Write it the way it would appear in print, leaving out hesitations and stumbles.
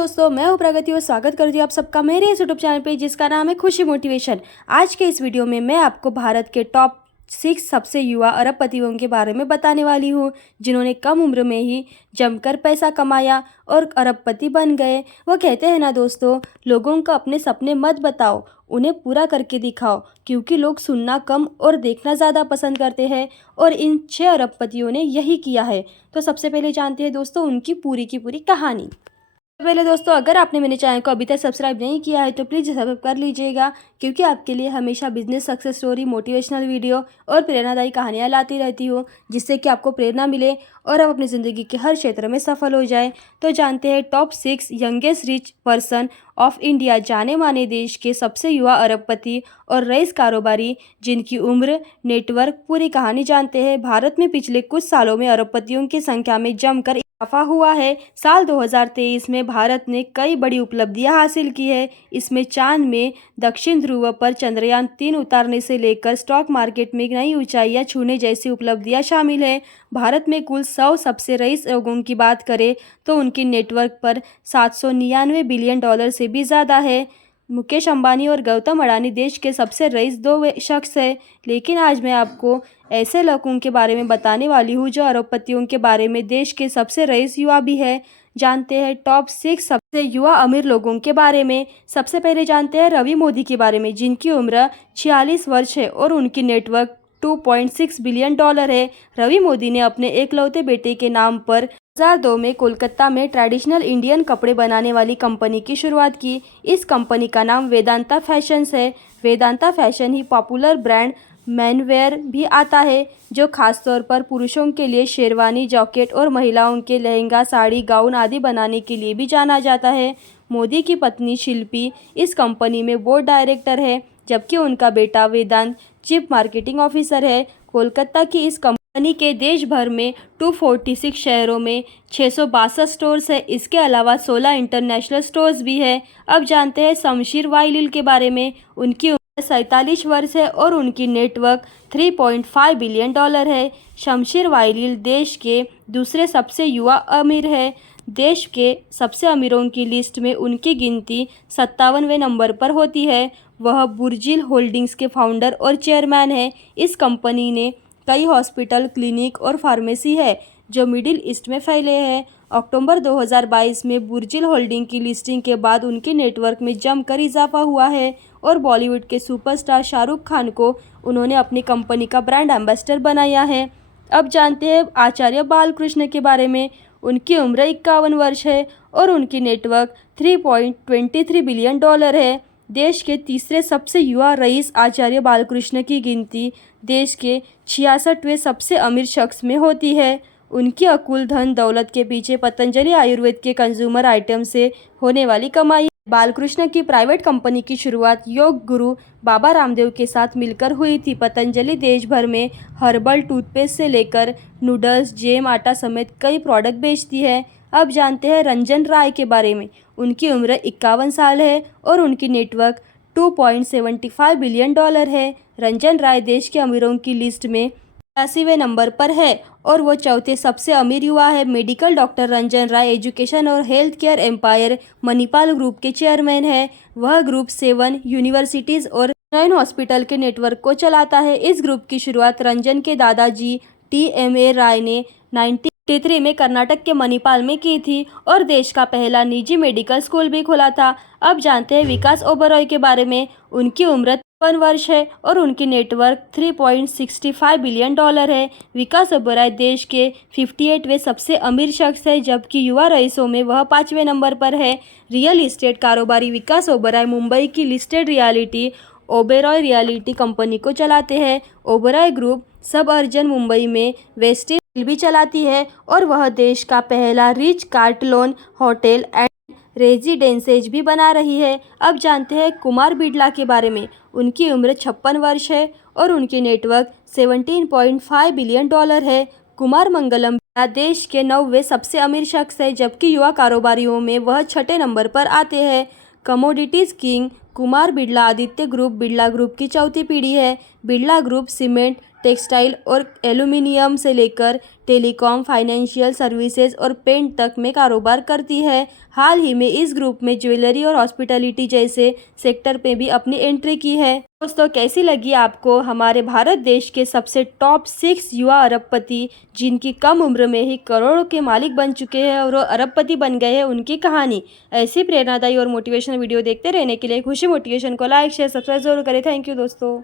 दोस्तों, मैं हूं प्रगति और स्वागत करती हूँ आप सबका मेरे इस यूट्यूब चैनल पे जिसका नाम है खुशी मोटिवेशन। आज के इस वीडियो में मैं आपको भारत के टॉप 6 सबसे युवा अरबपतियों के बारे में बताने वाली हूँ, जिन्होंने कम उम्र में ही जमकर पैसा कमाया और अरबपति बन गए। वो कहते हैं ना दोस्तों, लोगों को अपने सपने मत बताओ, उन्हें पूरा करके दिखाओ, क्योंकि लोग सुनना कम और देखना ज़्यादा पसंद करते हैं। और इन 6 अरबपतियों ने यही किया है। तो सबसे पहले जानते हैं दोस्तों उनकी पूरी की पूरी कहानी। पहले दोस्तों, अगर आपने मेरे चैनल को अभी तक सब्सक्राइब नहीं किया है तो प्लीज़ सब्सक्राइब कर लीजिएगा, क्योंकि आपके लिए हमेशा business success story, motivational video और प्रेरणादायी कहानियाँ लाती रहती हूँ, जिससे कि आपको प्रेरणा मिले और आप अपनी ज़िंदगी के हर क्षेत्र में सफल हो जाए। तो जानते हैं top 6 youngest rich person of India, जाने माने देश के सबसे युवा अरबपति और रईस कारोबारी, जिनकी उम्र, नेटवर्क, पूरी कहानी जानते हैं। भारत में पिछले कुछ सालों में अरबपतियों की संख्या में जमकर इजाफा हुआ है। साल 2023 में भारत ने कई बड़ी उपलब्धियां हासिल की है। इसमें चांद में दक्षिण ध्रुव पर चंद्रयान 3 उतारने से लेकर स्टॉक मार्केट में नई ऊंचाइयां छूने जैसी उपलब्धियां शामिल है। भारत में कुल 100 सबसे रईस लोगों की बात करें तो उनकी नेटवर्क पर $799 बिलियन से भी ज़्यादा है। मुकेश अंबानी और गौतम अडानी देश के सबसे रईस 2 शख्स हैं। लेकिन आज मैं आपको ऐसे लोगों के बारे में बताने वाली हूँ जो अरबपतियों के बारे में देश के सबसे रईस युवा भी है। जानते हैं टॉप 6 सबसे युवा अमीर लोगों के बारे में। सबसे पहले जानते हैं रवि मोदी के बारे में, जिनकी उम्र 46 वर्ष है और उनकी नेटवर्क $2.6 बिलियन है। रवि मोदी ने अपने एकलौते बेटे के नाम पर 2002 में कोलकाता में ट्रेडिशनल इंडियन कपड़े बनाने वाली कंपनी की शुरुआत की। इस कंपनी का नाम वेदांता फैशंस है। वेदांता फैशन ही पॉपुलर ब्रांड मैनवेयर भी आता है, जो खासतौर पर पुरुषों के लिए शेरवानी, जैकेट और महिलाओं के लहंगा, साड़ी, गाउन आदि बनाने के लिए भी जाना जाता है। मोदी की पत्नी शिल्पी इस कंपनी में बोर्ड डायरेक्टर है, जबकि उनका बेटा वेदांत चीफ मार्केटिंग ऑफिसर है। कोलकाता की इस कंपनी के देश भर में 246 शहरों में 662 स्टोर्स है। इसके अलावा 16 इंटरनेशनल स्टोर्स भी है। अब जानते हैं शमशीर वाइलिल के बारे में। उनकी 47 वर्ष है और उनकी नेटवर्क $3.5 बिलियन है। शमशीर वाइलिल देश के दूसरे सबसे युवा अमीर है। देश के सबसे अमीरों की लिस्ट में उनकी गिनती 57वें नंबर पर होती है। वह बुर्जिल होल्डिंग्स के फाउंडर और चेयरमैन है। इस कंपनी ने कई हॉस्पिटल, क्लिनिक और फार्मेसी है जो मिडिल ईस्ट में फैले हैं। अक्टूबर 2022 में बुर्जिल होल्डिंग की लिस्टिंग के बाद उनके नेटवर्क में जमकर इजाफा हुआ है और बॉलीवुड के सुपरस्टार शाहरुख खान को उन्होंने अपनी कंपनी का ब्रांड एम्बेसडर बनाया है। अब जानते हैं आचार्य बालकृष्ण के बारे में। उनकी उम्र 51 वर्ष है और उनकी नेटवर्क $3.23 बिलियन है। देश के तीसरे सबसे युवा रईस आचार्य बालकृष्ण की गिनती देश के 66वें सबसे अमीर शख्स में होती है। उनकी अकुल धन दौलत के पीछे पतंजलि आयुर्वेद के कंज्यूमर आइटम से होने वाली कमाई। बालकृष्ण की प्राइवेट कंपनी की शुरुआत योग गुरु बाबा रामदेव के साथ मिलकर हुई थी। पतंजलि देश भर में हर्बल टूथपेस्ट से लेकर नूडल्स, जैम, आटा समेत कई प्रोडक्ट बेचती है। अब जानते हैं रंजन राय के बारे में। उनकी उम्र 51 साल है और उनकी नेटवर्क $2.75 बिलियन है। रंजन राय देश के अमीरों की लिस्ट में 80वें नंबर पर है और वो चौथे सबसे अमीर युवा है। Medical doctor Ranjan Rai education और health care empire Manipal group के चेयरमैन है। वह ग्रुप 7 यूनिवर्सिटीज़ और 9 हॉस्पिटल के नेटवर्क को चलाता है। इस ग्रुप की शुरुआत रंजन के दादाजी TMA राय ने 1983 में कर्नाटक के मणिपाल में की थी और देश का पहला निजी मेडिकल स्कूल भी खोला था। अब जानते हैं विकास ओबरॉय के बारे में। उनकी उम्र 53 वर्ष है और उनकी नेटवर्क $3.65 बिलियन है। विकास ओबरॉय देश के 58वें सबसे अमीर शख्स है, जबकि युवा रईसों में वह 5वें नंबर पर है। रियल इस्टेट कारोबारी विकास ओबरॉय मुंबई की listed reality Oberoi reality company को चलाते हैं। ओबरॉय ग्रुप सब अर्जन मुंबई में वेस्टिन हिल भी चलाती है और वह देश का पहला रिच कार्टलोन होटल एंड रेजिडेंसेज भी बना रही है। अब जानते हैं कुमार बिड़ला के बारे में। उनकी उम्र 56 वर्ष है और उनकी नेटवर्क $17.5 बिलियन है। कुमार मंगलम बिड़ला देश के 9वें सबसे अमीर शख्स है, जबकि युवा कारोबारियों में वह 6ठे नंबर पर आते हैं। Commodities king Kumar Birla Aditya group Birla group की चौथी पीढ़ी है। बिड़ला ग्रुप सीमेंट, टेक्सटाइल और एल्यूमिनियम से लेकर टेलीकॉम, फाइनेंशियल सर्विसेज और पेंट तक में कारोबार करती है। हाल ही में इस ग्रुप में ज्वेलरी और हॉस्पिटैलिटी जैसे सेक्टर पे भी अपनी एंट्री की है। दोस्तों, कैसी लगी आपको हमारे भारत देश के सबसे टॉप 6 युवा अरबपति जिनकी कम उम्र में ही करोड़ों के मालिक बन चुके हैं और वो अरबपति बन गए हैं, उनकी कहानी। ऐसी प्रेरणादायी और मोटिवेशनल वीडियो देखते रहने के लिए खुशी मोटिवेशन को लाइक, शेयर, सब्सक्राइब जरूर करें। थैंक यू दोस्तों।